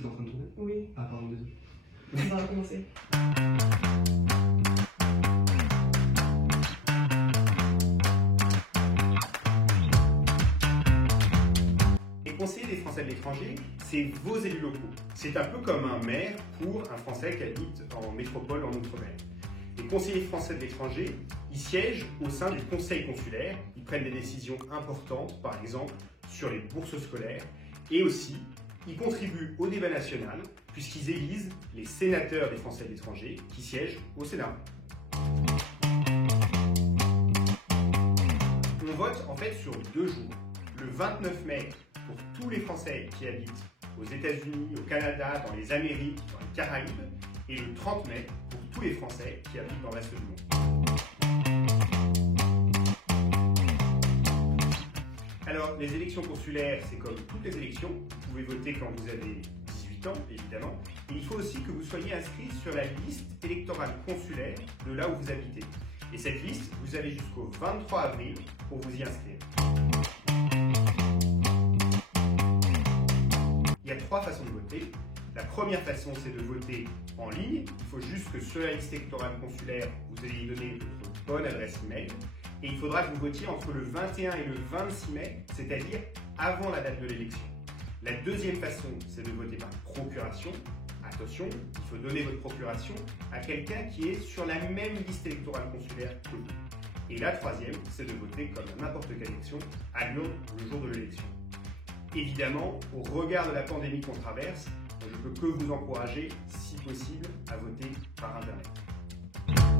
C'est en train de tourner? Oui. Ah pardon, désolé. On va recommencer. Les conseillers des Français de l'étranger, c'est vos élus locaux. C'est un peu comme un maire pour un Français qui habite en métropole, en Outre-mer. Les conseillers français de l'étranger, ils siègent au sein du conseil consulaire, ils prennent des décisions importantes, par exemple sur les bourses scolaires, et aussi, ils contribuent au débat national, puisqu'ils élisent les sénateurs des Français de l'étranger qui siègent au Sénat. On vote en fait sur 2 jours. Le 29 mai pour tous les Français qui habitent aux États-Unis, au Canada, dans les Amériques, dans les Caraïbes, et le 30 mai pour tous les Français qui habitent dans le reste du monde. Alors, les élections consulaires, c'est comme toutes les élections. Vous pouvez voter quand vous avez 18 ans, évidemment. Et il faut aussi que vous soyez inscrit sur la liste électorale consulaire de là où vous habitez. Et cette liste, vous avez jusqu'au 23 avril pour vous y inscrire. Il y a 3 façons de voter. La première façon, c'est de voter en ligne. Il faut juste que sur la liste électorale consulaire, vous ayez donné votre bonne adresse email. Et il faudra que vous votiez entre le 21 et le 26 mai, c'est-à-dire avant la date de l'élection. La deuxième façon, c'est de voter par procuration. Attention, il faut donner votre procuration à quelqu'un qui est sur la même liste électorale consulaire que vous. Et la troisième, c'est de voter comme à n'importe quelle élection, à Lyon, le jour de l'élection. Évidemment, au regard de la pandémie qu'on traverse, je ne peux que vous encourager, si possible, à voter par Internet.